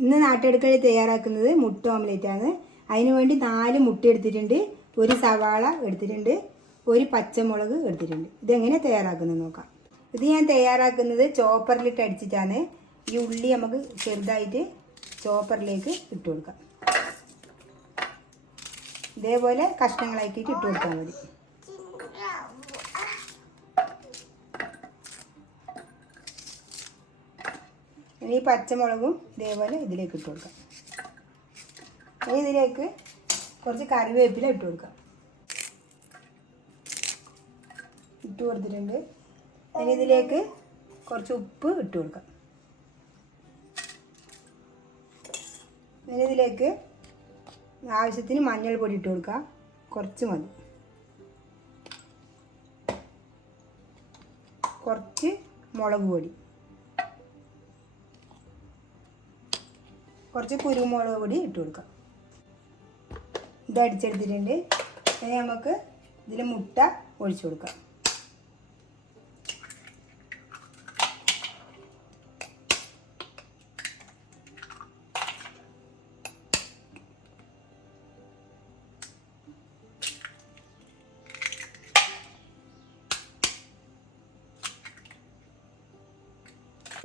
ഇന്ന് നാട്ടടുക്കളയിൽ തയ്യാറാക്കുന്നത് മുട്ട ഓംലെറ്റ് ആണ്. അതിനു വേണ്ടി 4 മുട്ട എടുത്തിട്ടുണ്ട്, ഒരു സവാള എടുത്തിട്ടുണ്ട്, ഒരു പച്ചമുളക് എടുത്തിട്ടുണ്ട്. ഇതെങ്ങനെ തയ്യാറാക്കുന്നത് നോക്കാം. ഇത് ഞാൻ തയ്യാറാക്കുന്നത് ചോപ്പറിലിട്ട് അടിച്ചിട്ടാണ്. ഈ ഉള്ളി നമുക്ക് ചെറുതായിട്ട് ചോപ്പറിലേക്ക് ഇട്ട് കൊടുക്കാം. ഇതേപോലെ കഷ്ണങ്ങളാക്കിയിട്ട് ഇട്ട് കൊടുത്താൽ മതി. ഇനി ഈ പച്ചമുളകും ഇതേപോലെ ഇതിലേക്ക് ഇട്ട് കൊടുക്കാം. ഇനി ഇതിലേക്ക് കുറച്ച് കറിവേപ്പില ഇട്ട് കൊടുക്കാം. ഇട്ട് കൊടുത്തിട്ടുണ്ട്. ഇനി ഇതിലേക്ക് കുറച്ച് ഉപ്പ് ഇട്ട് കൊടുക്കാം. ഇനി ഇതിലേക്ക് ആവശ്യത്തിന് മഞ്ഞൾപ്പൊടി ഇട്ട് കൊടുക്കാം, കുറച്ച് മതി. കുറച്ച് മുളക് പൊടി, കുറച്ച് കുരുമുളക് പൊടി ഇട്ട് കൊടുക്കാം. ഇത് അടിച്ചെടുത്തിട്ടുണ്ട്. ഇനി നമുക്ക് ഇതിൽ മുട്ട ഒഴിച്ചു കൊടുക്കാം.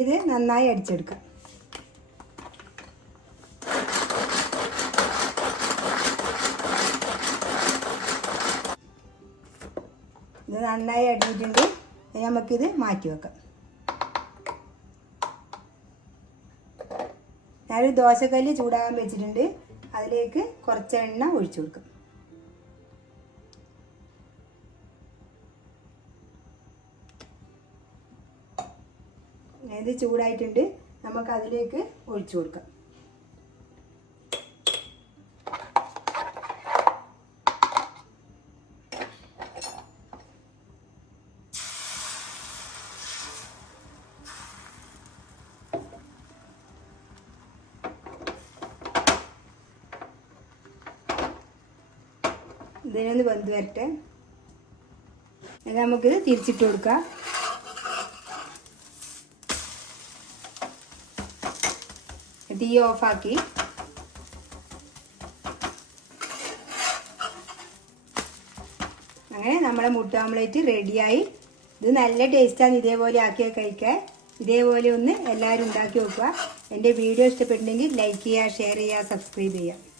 ഇത് നന്നായി അടിച്ചെടുക്കാം. ഇത് നന്നായി അടിഞ്ഞിട്ടുണ്ട്. നമുക്കിത് മാറ്റി വെക്കാം. ഞാനൊരു ദോശക്കല്ല് ചൂടാകാൻ വെച്ചിട്ടുണ്ട്. അതിലേക്ക് കുറച്ച് എണ്ണ ഒഴിച്ചു കൊടുക്കാം. ഇത് ചൂടായിട്ടുണ്ട്. നമുക്ക് അതിലേക്ക് ഒഴിച്ചു കൊടുക്കാം. ഇതിനൊന്ന് വെന്ത് വരട്ടെ. നമുക്കിത് തിരിച്ചിട്ട് കൊടുക്കാം. തീ ഓഫാക്കി അങ്ങനെ നമ്മുടെ മുട്ട ഓംലെറ്റ് റെഡിയായി. ഇത് നല്ല ടേസ്റ്റാണ്. ഇതേപോലെ ആക്കിയാൽ കഴിക്കാൻ. ഇതേപോലെ ഒന്ന് എല്ലാവരും ഉണ്ടാക്കി നോക്കുക. എൻ്റെ വീഡിയോ ഇഷ്ടപ്പെട്ടിട്ടുണ്ടെങ്കിൽ ലൈക്ക് ചെയ്യുക, ഷെയർ ചെയ്യുക, സബ്സ്ക്രൈബ് ചെയ്യുക.